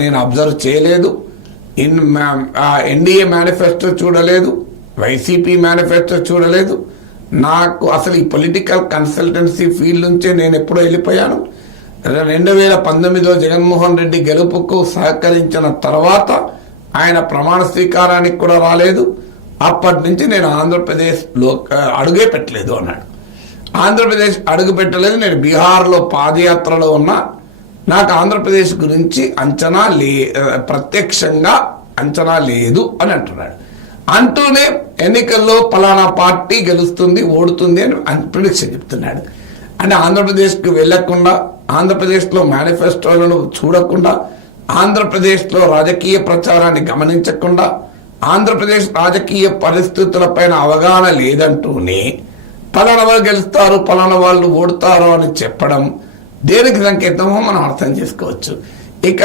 నేను అబ్జర్వ్ చేయలేదు. NDA manifesto చూడలేదు, వైసీపీ మేనిఫెస్టో చూడలేదు. నాకు అసలు ఈ పొలిటికల్ కన్సల్టెన్సీ ఫీల్డ్ నుంచే నేను ఎప్పుడో వెళ్ళిపోయాను. 2019లో జగన్మోహన్ రెడ్డి గెలుపుకు సహకరించిన తర్వాత ఆయన ప్రమాణ స్వీకారానికి కూడా రాలేదు. అప్పటి నుంచి నేను ఆంధ్రప్రదేశ్లో అడుగే పెట్టలేదు అన్నాడు. ఆంధ్రప్రదేశ్ అడుగు పెట్టలేదు. నేను బీహార్లో పాదయాత్రలో ఉన్నా. నాకు ఆంధ్రప్రదేశ్ గురించి ప్రత్యక్షంగా అంచనా లేదు అని అంటున్నాడు. అంటూనే ఎన్నికల్లో పలానా పార్టీ గెలుస్తుంది, ఓడుతుంది అని ప్రిడిక్షన్ చెప్తున్నాడు. అంటే ఆంధ్రప్రదేశ్కి వెళ్లకుండా, ఆంధ్రప్రదేశ్లో మేనిఫెస్టోలను చూడకుండా, ఆంధ్రప్రదేశ్లో రాజకీయ ప్రచారాన్ని గమనించకుండా, ఆంధ్రప్రదేశ్ రాజకీయ పరిస్థితులపైన అవగాహన లేదంటూనే పలానా వాళ్ళు గెలుస్తారు, పలానా వాళ్ళు ఓడుతారు అని చెప్పడం దేనికి సంకేతమో మనం అర్థం చేసుకోవచ్చు. ఇక